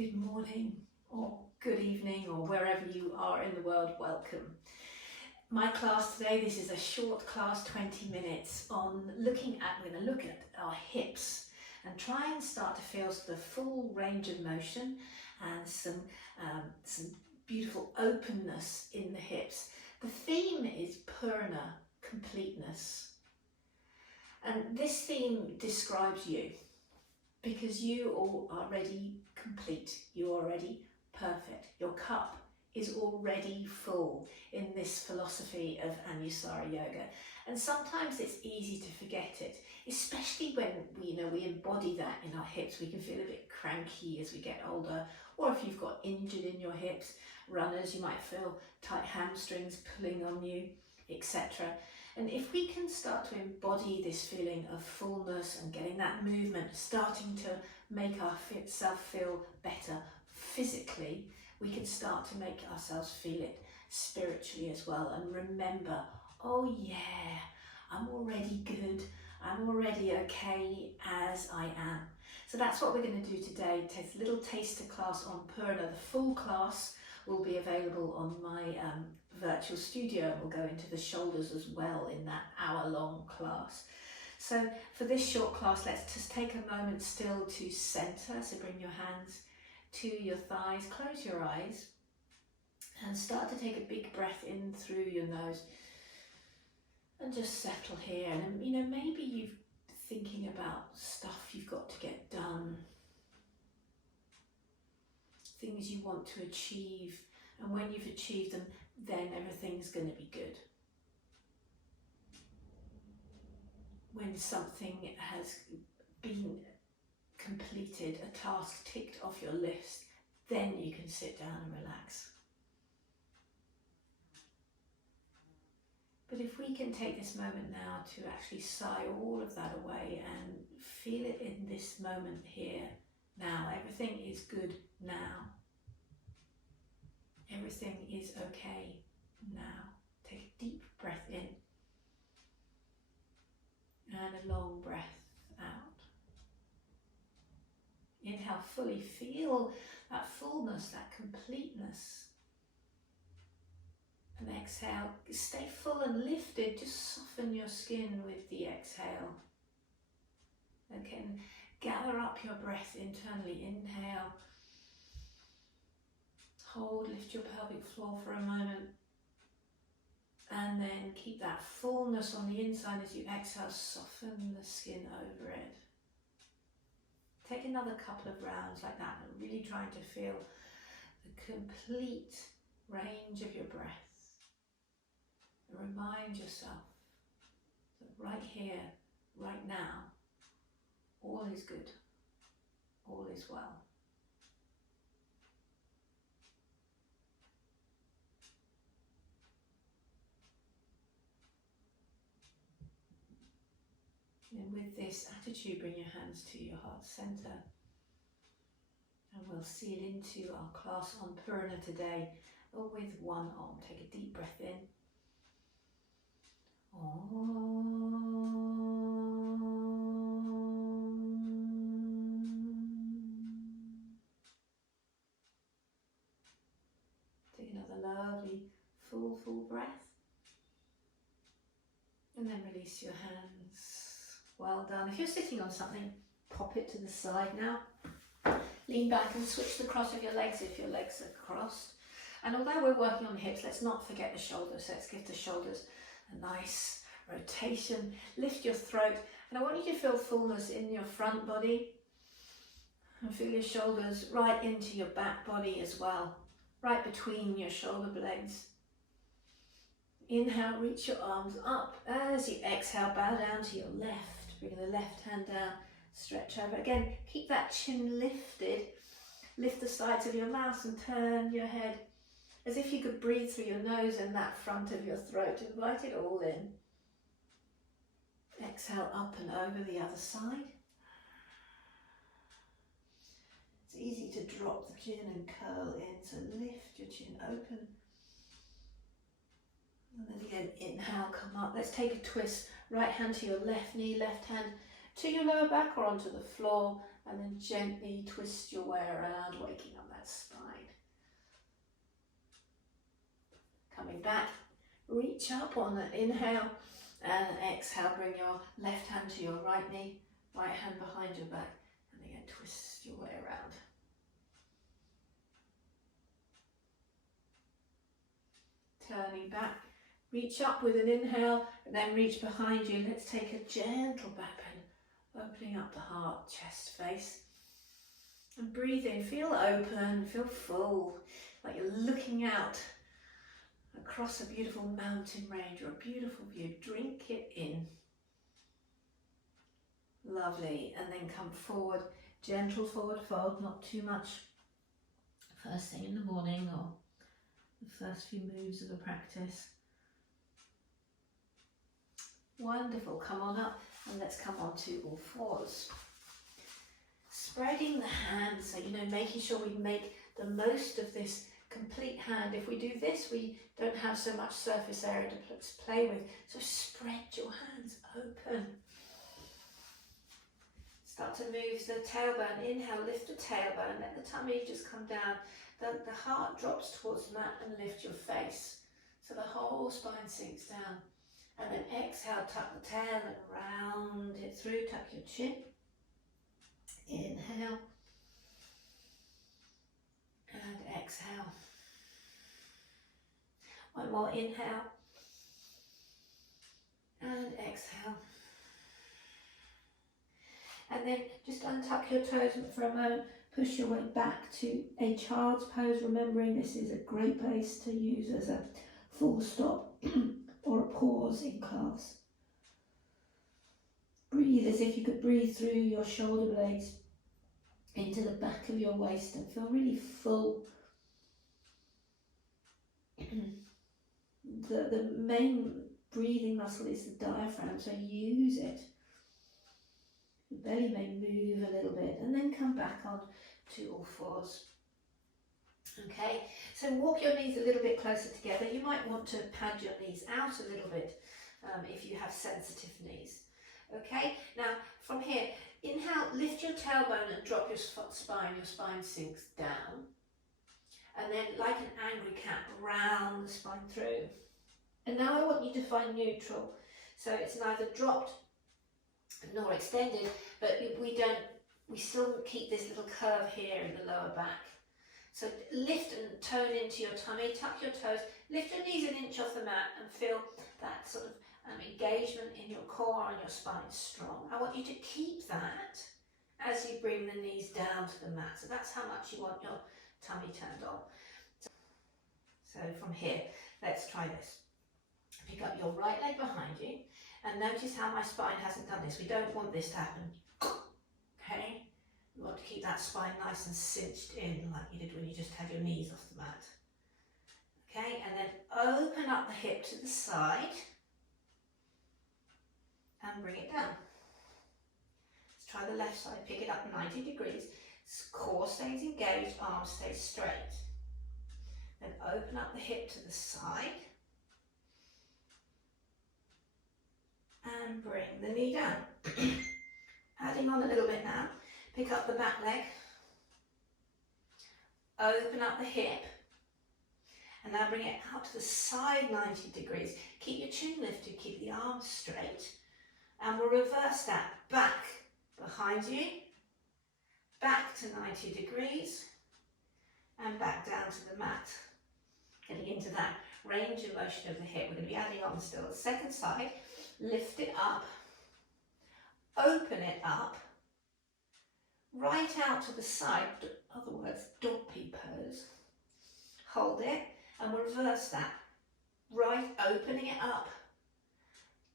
good morning or good evening or wherever you are in the world, welcome. My class today, this is a short class, 20 minutes on we're going to look at our hips and try and start to feel the full range of motion and some beautiful openness in the hips. The theme is Purna, completeness. And this theme describes you because you are already complete, you're already perfect. Your cup is already full in this philosophy of Anusara Yoga. And sometimes it's easy to forget it, especially when we embody that in our hips. We can feel a bit cranky as we get older, or if you've got injured in your hips, runners, you might feel tight hamstrings pulling on you, etc. And if we can start to embody this feeling of fullness and getting that movement, starting to make ourselves feel better physically, we can start to make ourselves feel it spiritually as well. And remember, oh yeah, I'm already good, I'm already okay as I am. So that's what we're going to do today, take a little taster class on Purna. The full class will be available on my virtual studio, and we'll go into the shoulders as well in that hour-long class. So for this short class, let's just take a moment still to center. So bring your hands to your thighs, close your eyes, and start to take a big breath in through your nose, and just settle here. And maybe you're thinking about stuff you've got to get done, things you want to achieve, and when you've achieved them, then everything's going to be good. When something has been completed, a task ticked off your list, then you can sit down and relax. But if we can take this moment now to actually sigh all of that away and feel it in this moment here, now, everything is good now. Everything is okay now. Take a deep breath in and a long breath out. Inhale fully, feel that fullness, that completeness. And exhale, stay full and lifted, just soften your skin with the exhale. Again, gather up your breath internally, inhale. Hold, lift your pelvic floor for a moment, and then keep that fullness on the inside as you exhale, soften the skin over it. Take another couple of rounds like that, and really trying to feel the complete range of your breath. And remind yourself that right here, right now, all is good, all is well. And with this attitude, bring your hands to your heart center. And we'll seal into our class on Purna today with one Om. Take a deep breath in. Om. Take another lovely full breath. And then release your hands. Well done. If you're sitting on something, pop it to the side now. Lean back and switch the cross of your legs if your legs are crossed. And although we're working on the hips, let's not forget the shoulders. So let's give the shoulders a nice rotation. Lift your throat. And I want you to feel fullness in your front body. And feel your shoulders right into your back body as well. Right between your shoulder blades. Inhale, reach your arms up. As you exhale, bow down to your left. Bring the left hand down, stretch over. Again, keep that chin lifted. Lift the sides of your mouth and turn your head as if you could breathe through your nose and that front of your throat. Invite it all in. Exhale up and over the other side. It's easy to drop the chin and curl in, so lift your chin open. And then again, inhale, come up. Let's take a twist. Right hand to your left knee, left hand to your lower back or onto the floor, and then gently twist your way around, waking back, reach up on an inhale, and exhale, bring your left hand to your right knee, right hand behind your back, and again twist your way around. Turning back, reach up with an inhale, and then reach behind you. Let's take a gentle back bend, opening up the heart, chest, face. And breathe in, feel open, feel full, like you're looking out across a beautiful mountain range or a beautiful view. Drink it in. Lovely. And then come forward, gentle forward fold, not too much first thing in the morning or the first few moves of the practice. Wonderful. Come on up and let's come on to all fours. Spreading the hands, so making sure we make the most of this complete hand. If we do this, we don't have so much surface area to play with. So spread your hands open. Start to move the tailbone. Inhale, lift the tailbone, let the tummy just come down. The heart drops towards the mat and lift your face. So the whole spine sinks down. And then exhale, tuck the tail and round it through, tuck your chin. Inhale and exhale. One more inhale and exhale. And then just untuck your toes for a moment, push your way back to a child's pose, remembering this is a great place to use as a full stop or a pause in class. Breathe as if you could breathe through your shoulder blades into the back of your waist and feel really full. The main breathing muscle is the diaphragm, so use it. The belly may move a little bit and then come back on to all fours. Okay, so walk your knees a little bit closer together. You might want to pad your knees out a little bit if you have sensitive knees. Okay, now from here, inhale, lift your tailbone and drop your spine sinks down. And then like an angry cat, round the spine through. And now I want you to find neutral. So it's neither dropped nor extended, but we still keep this little curve here in the lower back. So lift and turn into your tummy, tuck your toes, lift your knees an inch off the mat and feel that sort of engagement in your core and your spine strong. I want you to keep that as you bring the knees down to the mat. So that's how much you want your tummy turned on. So from here, let's try this. Pick up your right leg behind you and notice how my spine hasn't done this. We don't want this to happen. Okay? We want to keep that spine nice and cinched in like you did when you just had your knees off the mat. Okay, and then open up the hip to the side and bring it down. Let's try the left side. Pick it up 90 degrees. Core stays engaged, arms stay straight. Then open up the hip to the side and bring the knee down. Adding on a little bit now. Pick up the back leg. Open up the hip. And now bring it out to the side 90 degrees. Keep your chin lifted, keep the arms straight. And we'll reverse that back behind you, back to 90 degrees, and back down to the mat. Getting into that range of motion of the hip. We're going to be adding on still. The second side, lift it up, open it up, right out to the side, in other words, dog pea pose. Hold it, and we'll reverse that. Right, opening it up,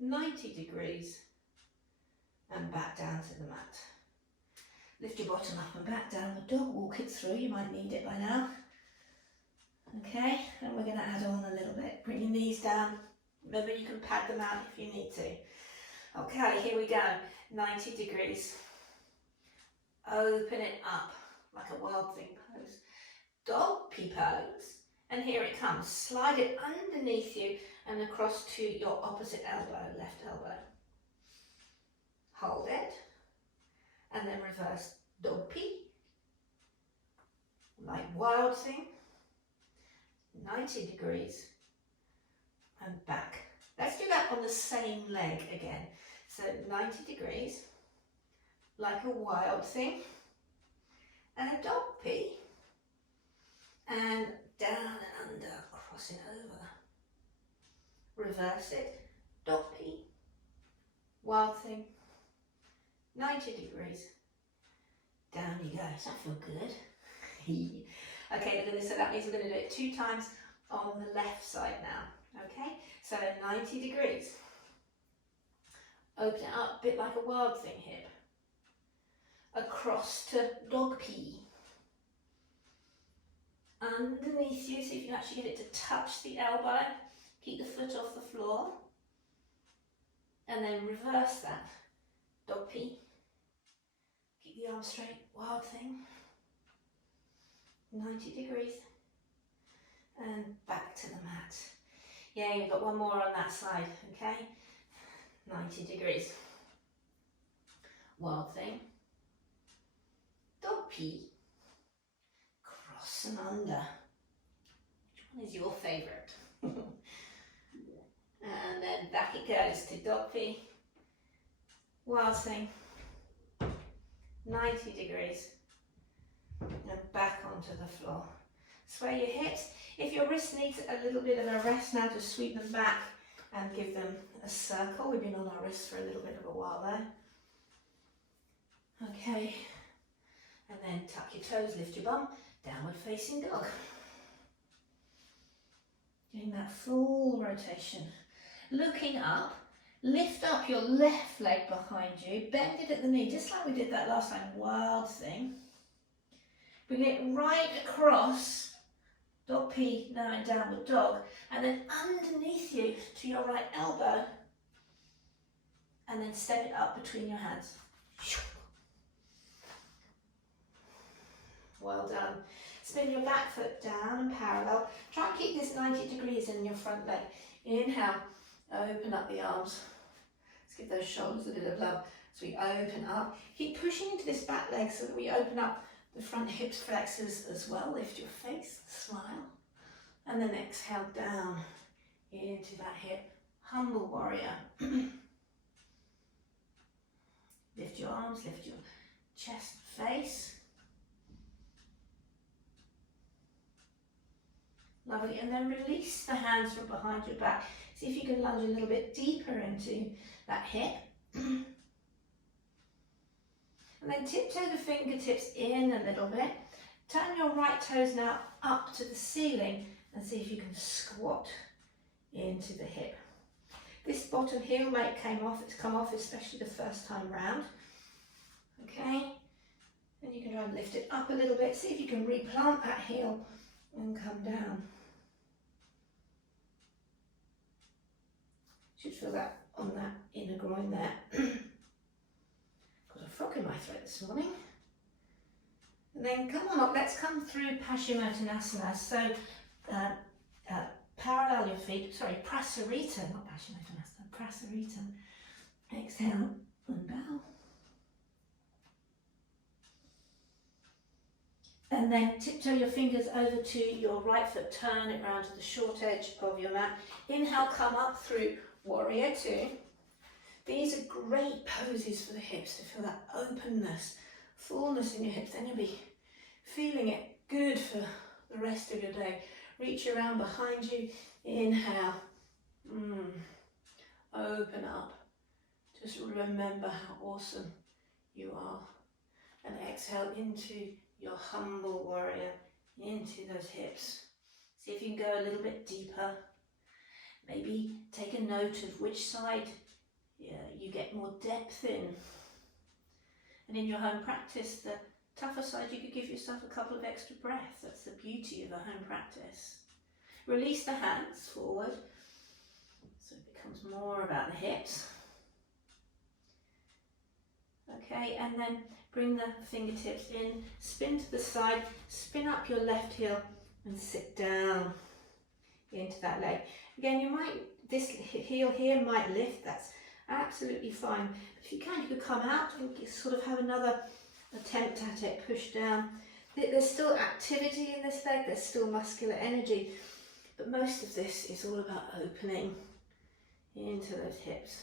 90 degrees, and back down to the mat. Lift your bottom up and back down the dog, walk it through, you might need it by now. Okay, and we're going to add on a little bit. Bring your knees down. Remember, you can pad them out if you need to. Okay, here we go. 90 degrees. Open it up like a wild thing pose. Dog pea pose. And here it comes. Slide it underneath you and across to your opposite elbow, left elbow. Hold it. And then reverse dog pea. Like wild thing. 90 degrees. and back. Let's do that on the same leg again. So 90 degrees, like a wild thing, and a dog pee, and down and under, crossing over. Reverse it, dog pee, wild thing, 90 degrees, down you go. Does that feel good? Okay, look at this. So that means we're going to do it 2 times on the left side now. Okay, so 90 degrees. Open it up, a bit like a wild thing hip. Across to dog pee. Underneath you, so if you can actually get it to touch the elbow. Keep the foot off the floor. And then reverse that. Dog pee. Keep the arm straight, wild thing. 90 degrees. And back to the mat. Yeah, you've got one more on that side, okay? 90 degrees. Wild thing. Dog pee. Cross and under. Which one is your favourite? And then back it goes to dog pee. Wild thing. 90 degrees. And back onto the floor. Sway your hips. If your wrist needs a little bit of a rest now, just sweep them back and give them a circle. We've been on our wrists for a little bit of a while there. Okay. And then tuck your toes, lift your bum, downward facing dog. Doing that full rotation. Looking up, lift up your left leg behind you, bend it at the knee, just like we did that last time, wild thing. Bring it right across, dog pee, now in downward dog, and then underneath you to your right elbow, and then step it up between your hands. Well done. Spin your back foot down and parallel. Try and keep this 90 degrees in your front leg. Inhale, open up the arms. Let's give those shoulders a bit of love. So we open up. Keep pushing into this back leg so that we open up the front hips flexors as well. Lift your face, smile. And then exhale down into that hip. Humble warrior. Lift your arms, lift your chest, face. Lovely, and then release the hands from behind your back. See if you can lunge a little bit deeper into that hip. And then tiptoe the fingertips in a little bit. Turn your right toes now up to the ceiling and see if you can squat into the hip. This bottom heel might come off, especially the first time round. Okay, and you can try and lift it up a little bit. See if you can replant that heel and come down. Should feel that on that inner groin there. Got a frog in my throat this morning. And then come on up, let's come through Paschimottanasana. So parallel your feet, Prasarita, not Paschimottanasana, Prasarita. Exhale and bow. And then tiptoe your fingers over to your right foot, turn it round to the short edge of your mat. Inhale, come up through Warrior Two. These are great poses for the hips to feel that openness, fullness in your hips. Then you'll be feeling it good for the rest of your day. Reach around behind you. Inhale. Open up. Just remember how awesome you are. And exhale into your humble warrior, into those hips. See if you can go a little bit deeper. Maybe take a note of which side you get more depth in. And in your home practice, the tougher side, you could give yourself a couple of extra breaths. That's the beauty of a home practice. Release the hands forward, so it becomes more about the hips. Okay, and then bring the fingertips in, spin to the side, spin up your left heel and sit down into that leg. Again, this heel here might lift, that's absolutely fine. If you can, you could come out and sort of have another attempt at it, push down. There's still activity in this leg, there's still muscular energy, But most of this is all about opening into those hips.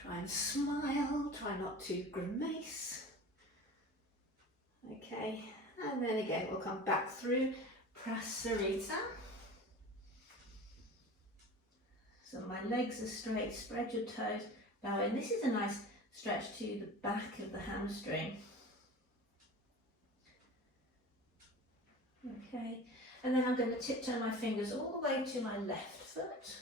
Try and smile, try not to grimace. Okay, and then again we'll come back through Prasarita. So my legs are straight, spread your toes, bow in. This is a nice stretch to the back of the hamstring. Okay, and then I'm going to tiptoe my fingers all the way to my left foot.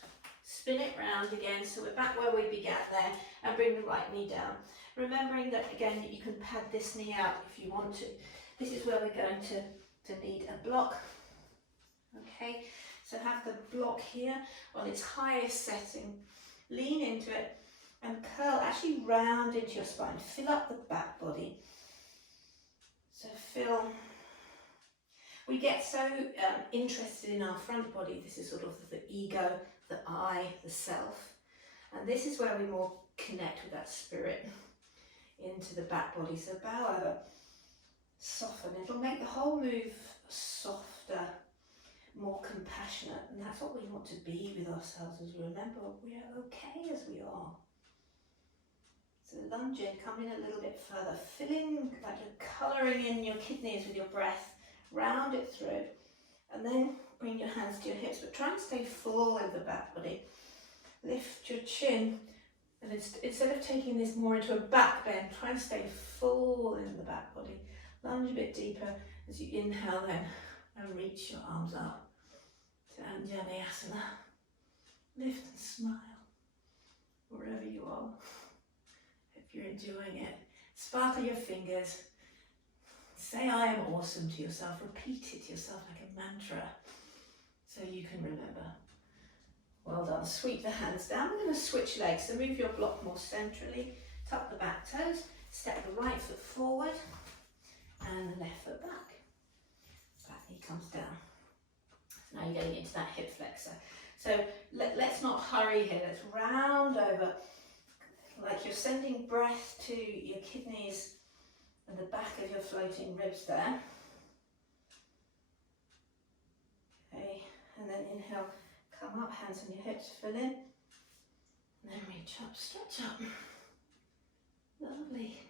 Spin it round again, so we're back where we began there, and bring the right knee down. Remembering that again, you can pad this knee out if you want to. This is where we're going to need a block. Okay, so have the block here on its highest setting. Lean into it and curl actually round into your spine. Fill up the back body. So fill. We get so interested in our front body. This is sort of the ego, the I, the self. And this is where we more connect with that spirit into the back body. So bow over, soften. It'll make the whole move softer, more compassionate. And that's what we want to be with ourselves, as we remember we are okay as we are. So lunge in, come in a little bit further, filling like you're colouring in your kidneys with your breath. Round it through, and then bring your hands to your hips, but try and stay full with the back body. Lift your chin, and instead of taking this more into a back bend, try and stay full in the back body. Lunge a bit deeper as you inhale then, and reach your arms up to Anjaneyasana. Lift and smile, wherever you are. If you're enjoying it, sparkle your fingers. Say I am awesome to yourself. Repeat it to yourself like a mantra so you can remember. Well done. Sweep the hands down. We're going to switch legs. So move your block more centrally. Tuck the back toes. Step the right foot forward and the left foot back. Back knee comes down. Now you're getting into that hip flexor. So let's not hurry here. Let's round over like you're sending breath to your kidneys and the back of your floating ribs there. Okay, and then inhale, come up, hands on your hips, fill in, and then reach up, stretch up. Lovely.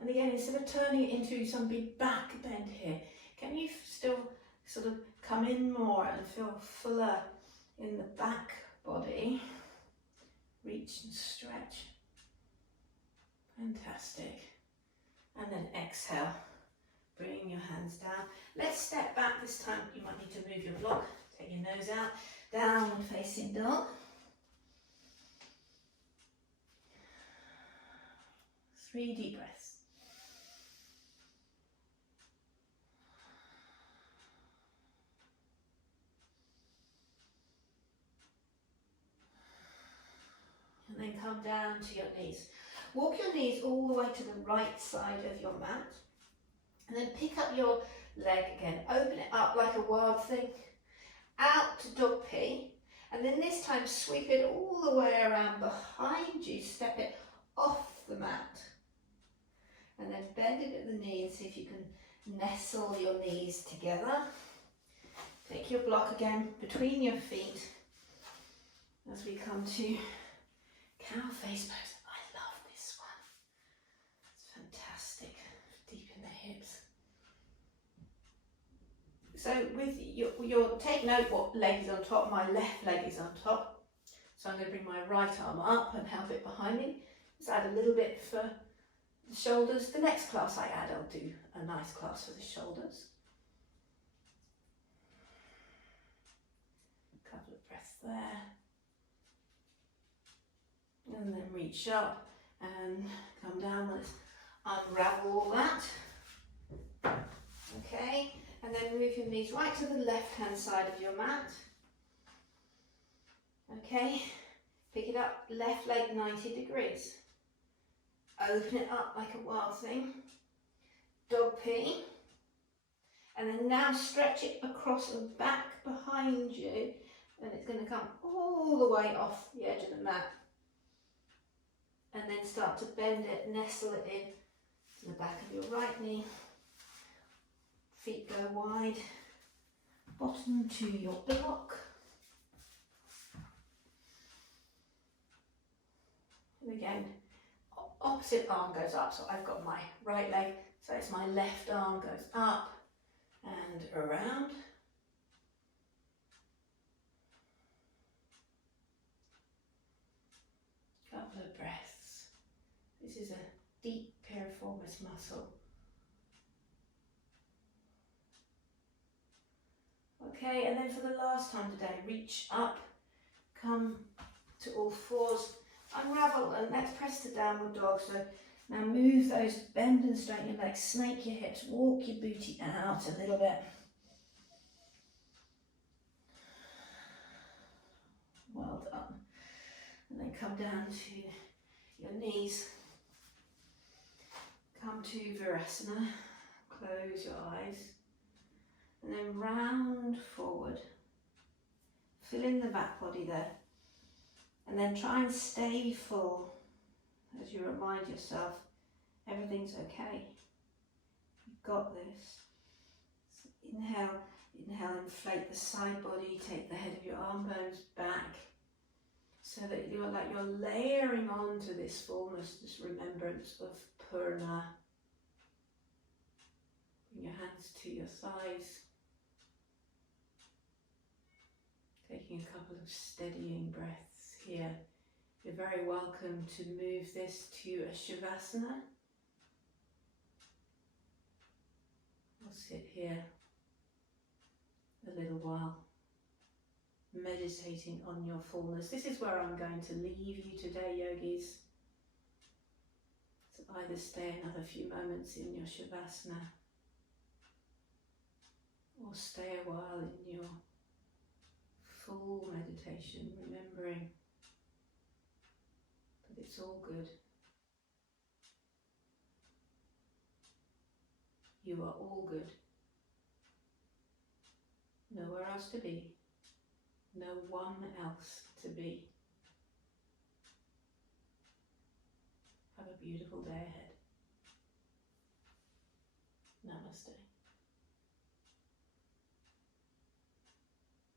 And again, instead of turning it into some big back bend here, can you still sort of come in more and feel fuller in the back body? Reach and stretch. Fantastic. And then exhale, bring your hands down. Let's step back this time. You might need to move your block. Take your nose out, downward facing dog. 3 deep breaths. And then come down to your knees. Walk your knees all the way to the right side of your mat. And then pick up your leg again. Open it up like a wild thing. Out to dog pee. And then this time sweep it all the way around behind you. Step it off the mat. And then bend it at the knee and see if you can nestle your knees together. Take your block again between your feet as we come to cow face pose. So with your take note what leg is on top. My left leg is on top. So I'm going to bring my right arm up and help it behind me. Just add a little bit for the shoulders. The next class I add, I'll do a nice class for the shoulders. A couple of breaths there. And then reach up and come down. Let's unravel all that. Okay. And then move your knees right to the left-hand side of your mat. Okay, pick it up, left leg 90 degrees. Open it up like a wild thing. Dog pee. And then now stretch it across and back behind you. And it's going to come all the way off the edge of the mat. And then start to bend it, nestle it in to the back of your right knee. Feet go wide, bottom to your block. And again, opposite arm goes up. So I've got my right leg, so it's my left arm goes up and around. Couple of breaths. This is a deep piriformis muscle. Okay, and then for the last time today, reach up, come to all fours, unravel, and let's press to downward dog. So now move those, bend and straighten your legs, snake your hips, walk your booty out a little bit. Well done. And then come down to your knees. Come to Virasana, close your eyes. And then round forward. Fill in the back body there. And then try and stay full as you remind yourself everything's okay. You've got this. So inhale, inflate the side body, take the head of your arm bones back so that you're layering onto this fullness, this remembrance of Purna. Bring your hands to your thighs. Taking a couple of steadying breaths here. You're very welcome to move this to a Shavasana. I'll sit here a little while, meditating on your fullness. This is where I'm going to leave you today, yogis. So either stay another few moments in your Shavasana or stay a while in your full meditation, remembering that it's all good. You are all good. Nowhere else to be. No one else to be. Have a beautiful day ahead. Namaste.